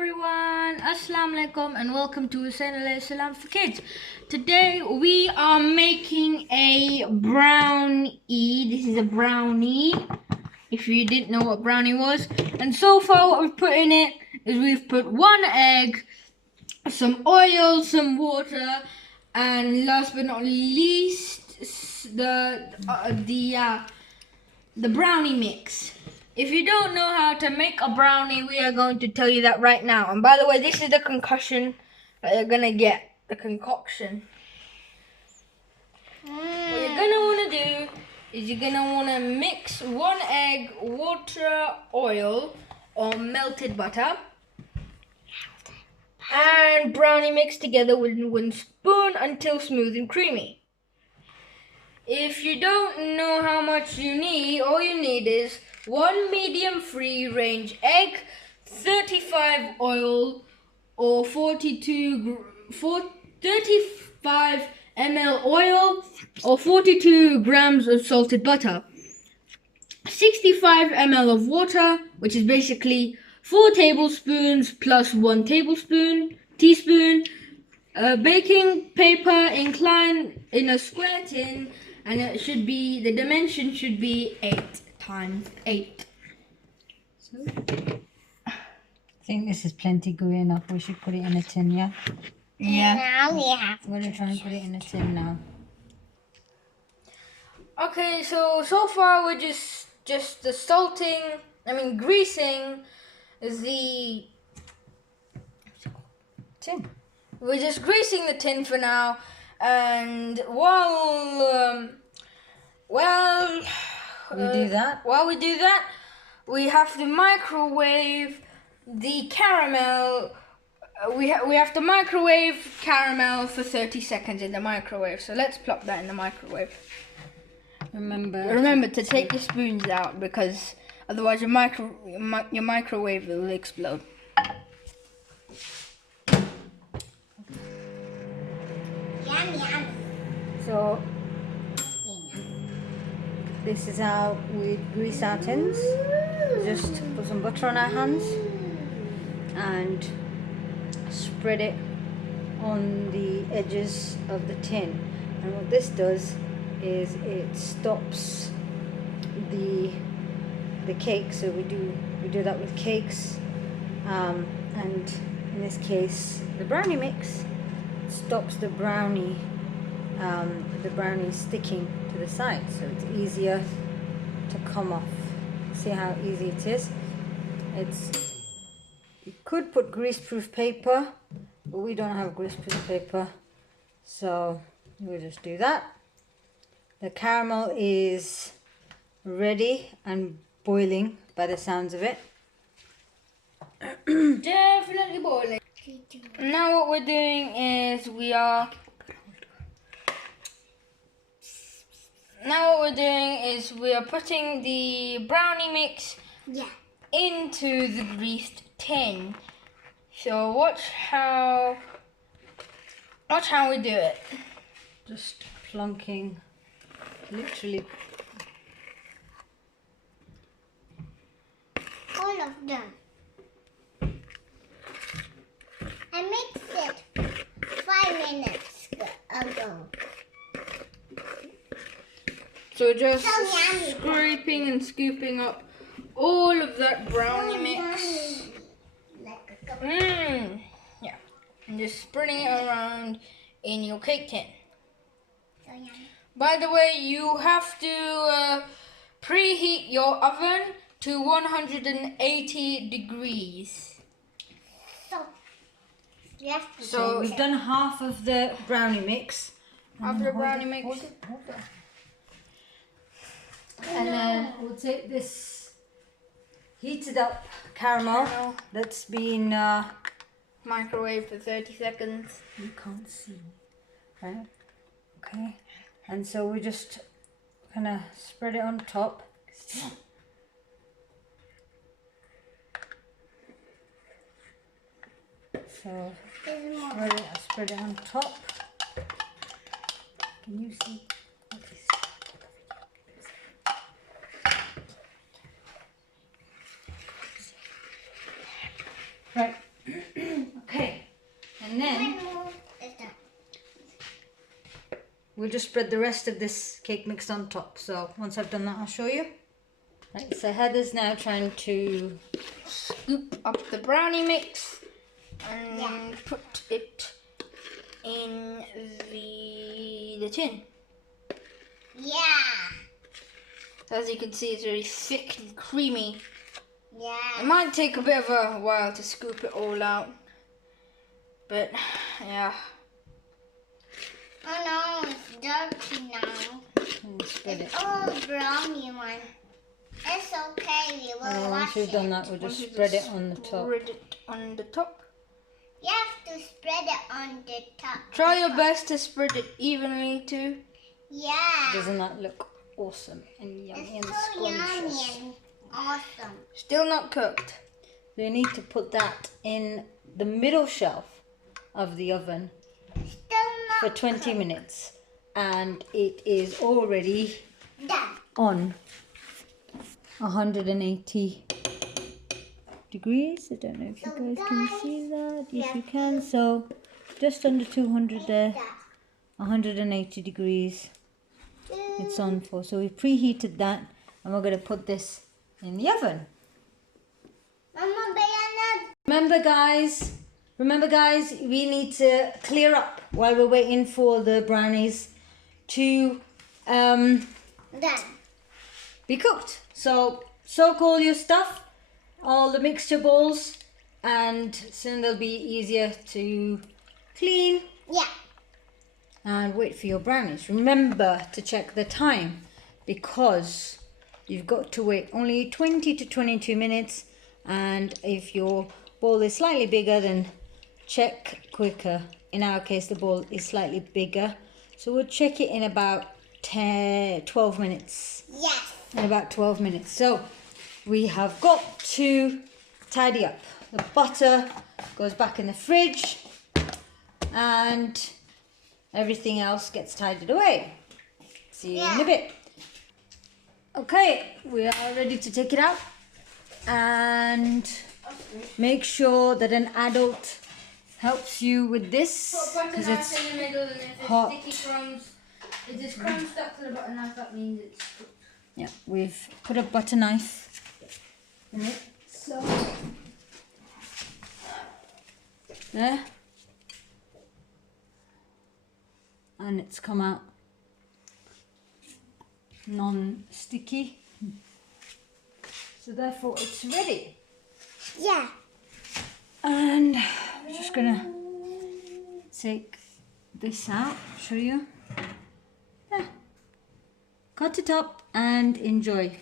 everyone, Assalamu alaikum and welcome to Salam for Kids. Today we are making a brownie. This is a brownie, if you didn't know what brownie was. And so far what we've put in it is we've put one egg, some oil, some water, and last but not least the brownie mix. If you don't know how to make a brownie, we are going to tell you that right now. And by the way, this is the concussion that you're gonna get, the concoction. What you're gonna wanna do is you're gonna wanna mix one egg, water, oil, or melted butter, and brownie mix together with one spoon until smooth and creamy. If you don't know how much you need, all you need is one medium free range egg, 35 oil or 35 ml oil or 42 grams of salted butter, 65 ml of water, which is basically 4 tablespoons plus 1 teaspoon, baking paper inclined in a square tin, and the dimension should be 8 times 8. So, I think this is plenty gooey enough. We should put it in a tin, yeah? Yeah. Now we have We're going to try and put it in a tin now. Okay, so far we're just greasing the Tin. We're just greasing the tin for now, and while We do that. while we do that, we have to microwave the caramel. We have to microwave caramel for 30 seconds in the microwave. So let's plop that in the microwave. Remember to take the spoons out, because otherwise your microwave will explode. yum. So, this is how we grease our tins. Just put some butter on our hands and spread it on the edges of the tin. And what this does is it stops the cake. So we do that with cakes, and in this case the brownie mix stops the brownie sticking to the side, so it's easier to come off. See how easy it is? You could put greaseproof paper, but we don't have greaseproof paper, so we'll just do that. The caramel is ready and boiling by the sounds of it. Definitely boiling. Now what we're doing is we're putting the brownie mix into the greased tin. So watch how we do it. Just plonking, literally. All of them. I mixed it 5 minutes ago. So just So yummy. scraping and scooping up all of that brownie mix. Like a cup. Yeah. And just spreading it around in your cake tin. So yummy. By the way, you have to preheat your oven to 180 degrees. So we've done half of the brownie mix. After the brownie mix. Hold it. And then we'll take this heated up caramel that's been Microwave for 30 seconds. you can't see, right? Okay. And so we just kind of spread it on top. So spread it on top. Can you see what is? Right. we'll just spread the rest of this cake mix on top. So once I've done that, I'll show you. Right, so Heather's now trying to Scoop up the brownie mix and put it in the tin. Yeah. So as you can see, it's very thick and creamy. It Yeah. might take a bit of a while to scoop it all out, but yeah. Oh no, it's dirty now. and spread it. It's all brownie one. It's okay, we will And wash once we've done it. that, we'll Once just you spread it on the top. Spread it on the top. You have to spread it on the top. Try your best to spread it evenly too. Yeah. Doesn't that look awesome and yummy and It's so yummy scrumptious? and awesome. Still not cooked. So you need to put that in the middle shelf of the oven Still for not 20 minutes, and it is already done. on 180 degrees. I don't know if you guys can see that. Yes, you can. So just under 200 there, 180 degrees it's on for. So we preheated that, and we're going to put this in the oven. Mama, banana. Remember guys, we need to clear up while we're waiting for the brownies to Done. be cooked. So soak all your stuff, all the mixture bowls, and soon they'll be easier to clean Yeah. and wait for your brownies. Remember to check the time, because you've got to wait only 20 to 22 minutes, and if your bowl is slightly bigger, then check quicker. In our case, the bowl is slightly bigger, so we'll check it in about 12 minutes. Yes. In about 12 minutes. So we have got to tidy up. The butter goes back in the fridge, and everything else gets tidied away. See you in a bit. Okay, we are ready to take it out, and make sure that an adult helps you with this, because it's in the middle, and if hot. sticky crumbs, if there's crumbs stuck to the butter knife, that means it's cooked. Yeah, we've put a butter knife in it. So there, and it's come out non-sticky, so therefore it's ready. Yeah. And I'm just gonna take this out, show you. There. Cut it up and enjoy.